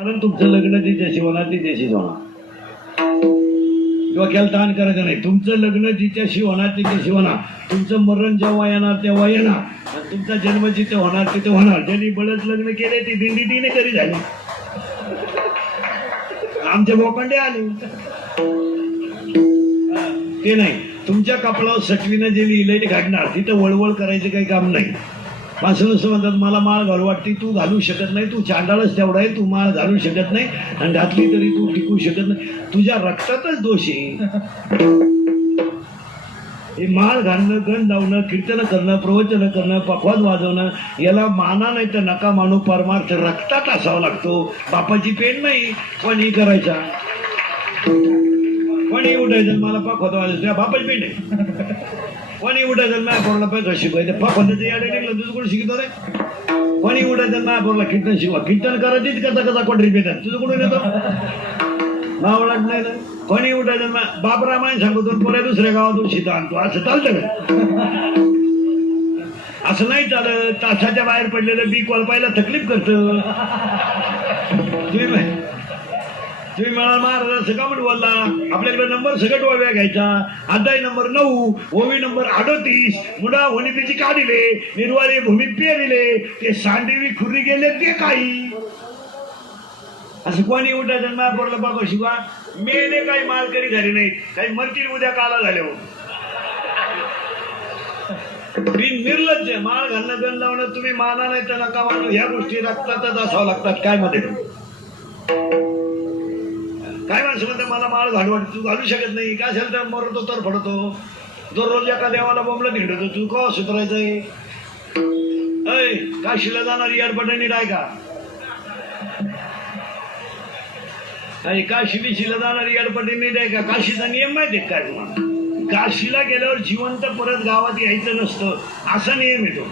कारण तुमचं लग्न जिच्याशी होणार तिच्याशीच होणार. डोक्याला ताण करायचं नाही. तुमचं लग्न जिच्याशी होणार तिच्याशी होणार. तुमचं मरण जेव्हा येणार तेव्हा येणार. आणि तुमचा जन्म जिथे होणार तिथे होणार. ज्यांनी बळच लग्न केले ती दिंडी तिने करी झाली. आमचे बोकंडे आले ते नाही. तुमच्या कपडावर सटवीनं जे लिहिलंय ते घडणार. तिथं वळवळ करायचं काही काम नाही. माणसं नुसतं म्हणतात मला माळ घालू वाटते. तू घालू शकत नाही. तू चांडाळच तेवढा आहे. तू माळ घालू शकत नाही आणि घातली तरी तू टिकू शकत नाही. तुझ्या रक्तातच दोष आहे. हे माळ घालणं, गण लावणं, कीर्तन करणं, प्रवचन करणं, पखवाज वाजवणं याला माना नाही तर नका मानू. परमार्थ रक्तात असावा लागतो. बापाची पेन नाही. पण ही करायचा कोणी उठायचं मला पखवाज वाजायचं त्या बापाची पेन आहे. कोणी उठायचं माझ्या पोराला पैसा शिकवायचं. पखवाजाचं याडे निघलं तुझं कोणी शिकतो रे. कोणी उठायचं माझ्या पोराला कीर्तन शिकवा. कीर्तन करायचीच कसा कसा कोणी पेतात तुझं कुठून येतो नावळात नाही ना. कोणी उठायचं बापरामाने सांगतो पोऱ्या दुसऱ्या गावातून शिता आणतो. असं चालतं का? असं नाही चालत. तासाच्या बाहेर पडलेलं बी कोलपायला तकलीफ करतं. तुम्ही मला महाराज का म्हणून बोलला. आपल्याकडे नंबर सगळं ओव्या घ्यायचा. अध्याय नंबर 9, ओवी नंबर 38. मुडा होणीपीची का दिले, निर्वाळी भूमी पे दिले, ते सांडवी खुरी गेले ते काही. असं कोणी उठायचं माझ्या पोरला बाबा शिवा. मेले काही मालकरी झाली नाही. काही मरतील उद्या काला झाले हो. निर्लज्ज आहे. माळ घालणं, गण लावणं तुम्ही माना नाही तर नका मानू. ह्या गोष्टी रक्तातच असावं लागतात. काय मध्ये काय माणसं म्हणते मला माळ घालू वाटत. तू घालू शकत नाही. काय असेल तर मरतो तर पडतो. दररोज एका देवाला बोंबलं हिंडतो. तू का सुधारायचंय. अय काशीला जाणारी याडपटानी डाय का. काशी बिशीला जाणारी याडपटानी डाय का. काशीचा नियम माहिती आहे काय तुम्हाला. काशीला गेल्यावर जिवंत परत गावात यायचं नसतं असा नियम येतो.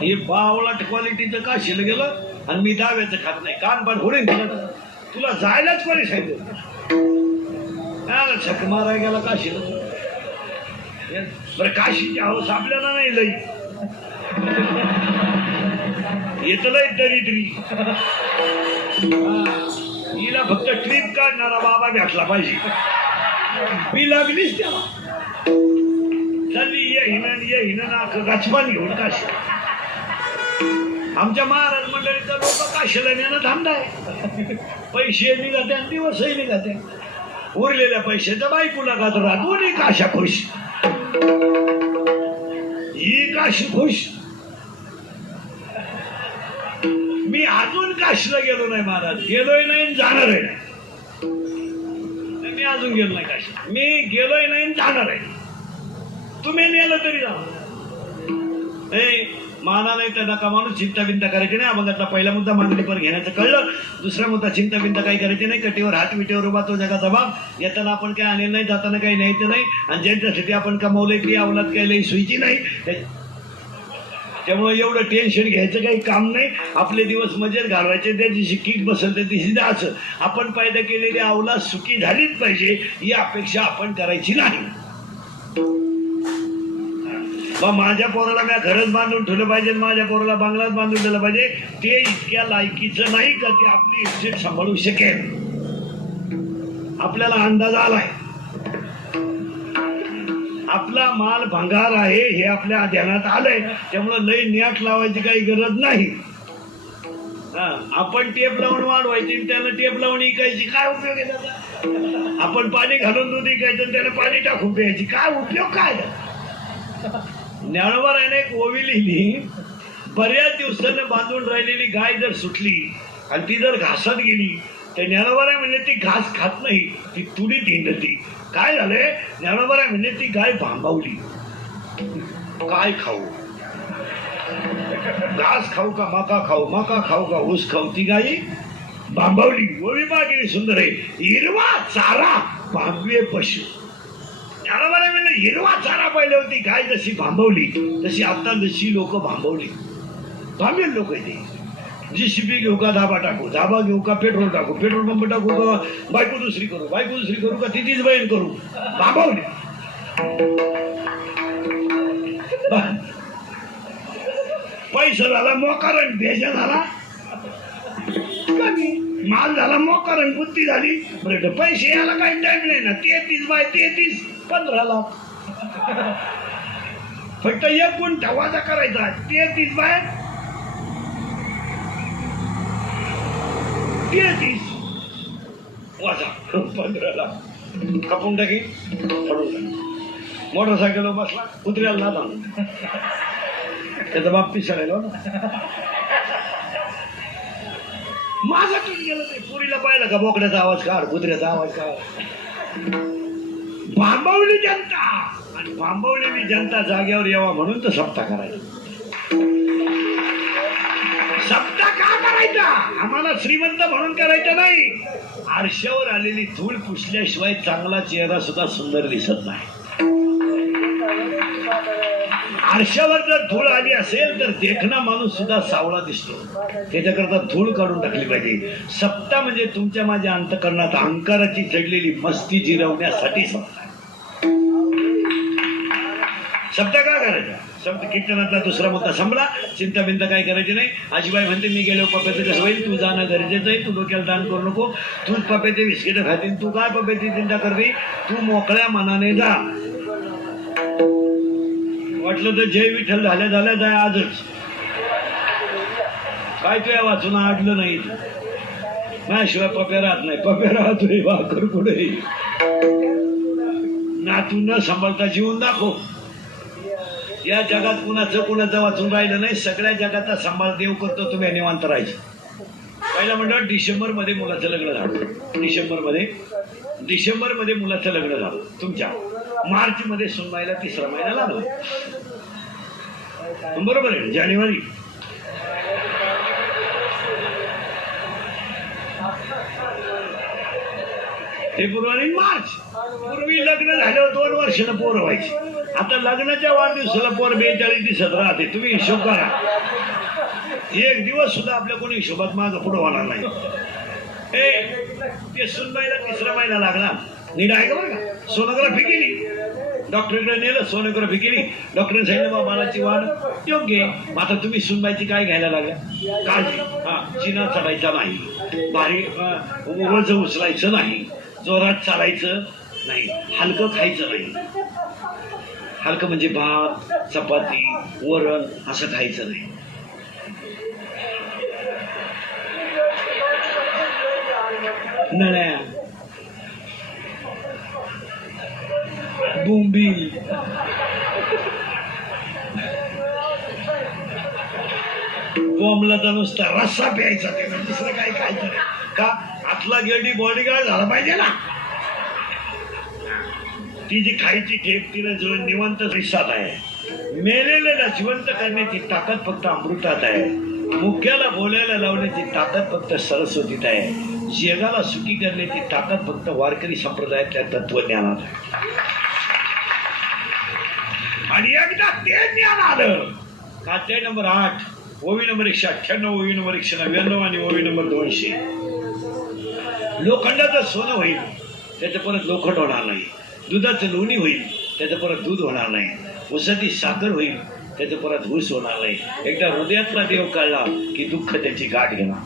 हे बावळाट क्वालिटीचं काशीला गेलं आणि मी दाव्याचं खात नाही. कान पण होणे तुला जायलाच कोणी सांगितलं. छक माराय गेला काशीला. बरं काशीची हौस आपल्याला नाही लई येत लय दरिद्री. हिला फक्त ट्रिप काढणारा बाबा भेटला पाहिजे. मी लागलीच त्याला. चालली ये हिनं ना गचपान घेऊन काशी. आमच्या महाराज मंडळीचा लोक काशीला नेणं धंदा आहे. पैसे निघते आणि दिवसही निघते. उरलेल्या पैशाच्या बायकोला का तर दोन्ही काशा खुश. ही काशी खुश. मी अजून काशीला गेलो नाही महाराज. गेलोय नाही जाणार आहे. मी अजून गेलो नाही काशी. मी गेलोय नाही जाणार आहे. तुम्ही नेलं तरी जा. माना नाही तर नका माणूस. चिंता बिंता करायची नाही. अभंगातला पहिला मुद्दा मांडणी पर घेण्याचं कळलं. दुसरा मुद्दा चिंता बिंता काही करायची नाही. कटीवर हात विटेवर उभा तो जगाचा बाप. येताना आपण काही आणेल नाही, जाताना काही न्यायचं नाही. आणि ज्यांच्यासाठी आपण कमावलंय ती अवलाद काही लई सुईची नाही. त्यामुळे एवढं टेन्शन घ्यायचं काही काम नाही. आपले दिवस मजेत घालवायचे. त्या दिवशी किक बसल त्या दिवशी द्यायचं. आपण पैदा केलेली अवलाद सुखी झालीच पाहिजे ही अपेक्षा आपण करायची नाही. माझ्या पोराला मी घरच बांधून ठेवलं पाहिजे. माझ्या पोराला बांगलाच बांधून ठेवलं पाहिजे. ते इतक्या लायकीचं नाही का ते आपली इस्टेट सांभाळू शकेल. आपल्याला अंदाज आलाय. आपला माल भंगार आहे हे आपल्या ध्यानात आलंय. त्यामुळं लई न्याट लावायची काही गरज नाही. आपण टेप लावून वाढवायची त्यानं टेप लावून इकायची काय उपयोग आहे त्याचा. आपण पाणी घालून दूध इकायचं त्यानं पाणी टाकून प्यायची काय उपयोग काय. ज्ञानोबा रायने एक ओवी लिहिली. बऱ्याच दिवसानं बांधून राहिलेली गाय जर सुटली आणि ती जर घासात गेली तर ज्ञानोबा राय म्हणजे ती घास खात नाही. ती तुडीत हिंडती. काय झालंय ज्ञानोबा राय म्हणजे ती गाय भांबावली. काय खाऊ. घास खाऊ का मका खाऊ. मका खाऊ का ऊस खाऊ. ती गाई भांबावली. ओवी बागिरी सुंदर आहे. हिरवा चारा भांबवे पशु. म्हणजे हिरवा चारा पाहिली होती गाय जशी भांबवली तशी आता जशी लोक भांबवली. भांबेल लोक येते. जीसीबी घेऊ का धाबा टाकू. धाबा घेऊ का पेट्रोल टाकू. पेट्रोल पंप टाकू का बायको दुसरी करू. बायको दुसरी करू का तिचीच बहीण करू. भांबवली. पण पैसा झाला मोकारण, भेजा झाला कमी, माल झाला मोकारण, बुद्धी झाली बरं. पैसे यायला काही टाइम नाही ना. 33 बाय 33 15 लाख. फक्त एक गुंठा वाजा करायचा. 33 बाय 33 वाजा 15 लाख. कापून टाकी, पडून टाकी. मोटरसायकल बसला, कुत्र्याला नाद आणून त्याचा बाप पिसाळायला ना. माझ्यातून गेलं ते. पुरीला पाहिलं का बोकड्याचा आवाज काढ, कुत्र्याचा आवाज काढ. भांबवली जनता, आणि भांबवलेली जनता जाग्यावर यावा म्हणून तर सप्ताह करायचा. सप्ताह का करायचा? आम्हाला श्रीमंत म्हणून करायचं नाही. आरशावर आलेली धूळ पुसल्याशिवाय चांगला चेहरा सुद्धा सुंदर दिसत नाही. आरशावर जर धूळ आली असेल तर देखणा माणूस सुद्धा सावळा दिसतो. त्याच्याकरता धूळ काढून टाकली पाहिजे. सप्ताह म्हणजे तुमच्या माझ्या अंतकरणात अहंकाराची चढलेली मस्ती जिरवण्यासाठी सप्ताह. सप्ताह का करायचा? शब्द कीर्तनातला दुसरा मुद्दा संपला. चिंता बिंता काय करायची नाही. आजीबाई म्हणते मी गेलो पप्याचं कसं होईल, तू जाणं गरजेचं आहे. तू डोक्याला दान करू नको. तूच पप्याचे बिस्किट खातील. तू काय पप्याची चिंता करते? तू मोकळ्या मनाने जा. वाटलं तर जय विठ्ठल झाल्या झाल्या जाय आजच. काय तुया वाचून आडलं नाही. माझ्याशिवाय पप्या राहत नाही. पप्या राहतोय वाकर पुढे. नातू न सांभाळता जीवन दाखव. या जगात कुणाचं वाचून राहिलं नाही. सगळ्या जगाचा सांभाळ देव करतो. तुम्ही निवांत राहायचं. पहिला म्हणलं डिसेंबरमध्ये मुलाचं लग्न झालं. डिसेंबरमध्ये मुलाचं लग्न झालं तुमच्या. मार्चमध्ये सुनवायला 3रा महिना लागला. बरोबर आहे. जानेवारी फेब्रुवारी मार्च. पूर्वी लग्न झाल्यावर 2 वर्षानं पोरं व्हायची. आता लग्नाच्या वाढदिवसाला पोर 42 दिवसात राहते. तुम्ही हिशोब करा. एक दिवस सुद्धा आपल्या कोणी हिशोबात मागं पुढं होणार नाही. ते सुनबाईला 3रा महिना लागला. नीट आहे का बरं का? सोनोग्राफी केली. डॉक्टरकडे नेलं. सोनोग्राफी केली. डॉक्टरने सांगितलं बा बाळाची वाढ योग्य आहे. आता तुम्ही सुनबाईची काय घ्यायला लागल्या? काळजी. चिना चढायचा नाही. बारीक वज उचलायचं नाही. जोरात चालायचं नाही. हलकं खायचं नाही. हलकं म्हणजे भात, चपाती, वरण असं खायचं नाही. नळ्या, बोंबील, बोंबलाचा नुसता रस्सा प्यायचा. त्याला दुसरं काही खायचं नाही. का? आतला गेडी बॉडीगार्ड झाला पाहिजे ना. ती जी खायची ठेप तिला जो निवंत रिसात आहे. मेलेल्याला जिवंत करण्याची ताकद फक्त अमृतात आहे. मुख्याला बोलायला लावण्याची ताकद फक्त सरस्वतीत आहे. जगाला सुखी करण्याची ताकद फक्त वारकरी संप्रदायातल्या तत्वज्ञानात आहे. आणि एकदा ते ज्ञान आलं का ते नंबर 8, ओवी नंबर 198, ओवी नंबर 199 आणि ओवी नंबर 200 लोखंडाचं सोनं होईल. त्याचं परत लोखंड होणार नाही. दुधाचं लोणी होईल. त्याचं परत दूध होणार नाही. ऊसाची साखर होईल. त्याचं परत ऊस होणार नाही. एकदा हृदयातला देव कळला की दुःख त्याची गाठ घेणार.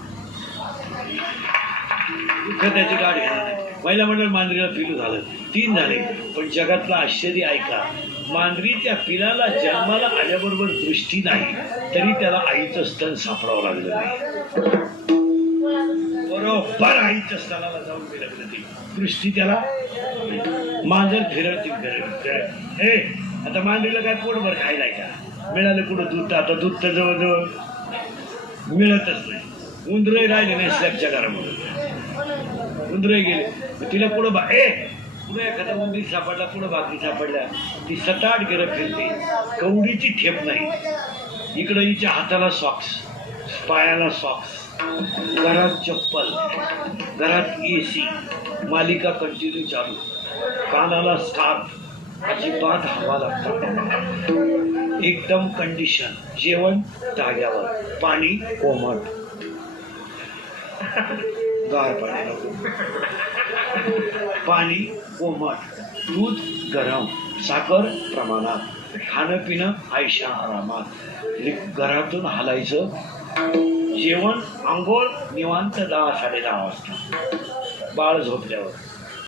दुःख त्याची गाठ घेणार नाही. पहिला मंडळ मांजरीला पिलू झालं. 3 झाले. पण जगातलं आश्चर्य ऐका. मांजरीच्या पिलाला जन्माला आल्याबरोबर दृष्टी नाही तरी त्याला आईचं स्तन सापडावं लागलं नाही. बरोबर आईच्या स्तनाला जाऊन बिलगलं ती दृष्टी त्याला. मांजर फिरवती हे आता मांजरीला काय पोटभर खायला का मिळालं कुठं दूध? आता दूध तर जवळजवळ मिळतच नाही. उंदरही राहिले नाही स्लॅबच्या घरामध्ये. उंदरही गेले. तिला पुढं पुढे एखादा उंदीर सापडला. पुढं भाकरी सापडल्या. ती 7-8 गेलं फिरते. कवडीची ठेप नाही. इकडं हिच्या हाताला सॉक्स, पायाला सॉक्स, घरात चप्पल, घरात AC, मालिका कंटिन्यू चालू, कानाला स्कार्फ, अजिबात हवा लागतात. एकदम कंडिशन. जेवण जाग्यावर. पाणी कोमट, गार पाणी नको. पाणी कोमट, दूध गरम, साखर प्रमाणात. खाणं पिणं आयशा आरामात, घरातून हालायचं, जेवण आंघोळ निवांत 10-10:30 वाजता बाळ झोपल्यावर.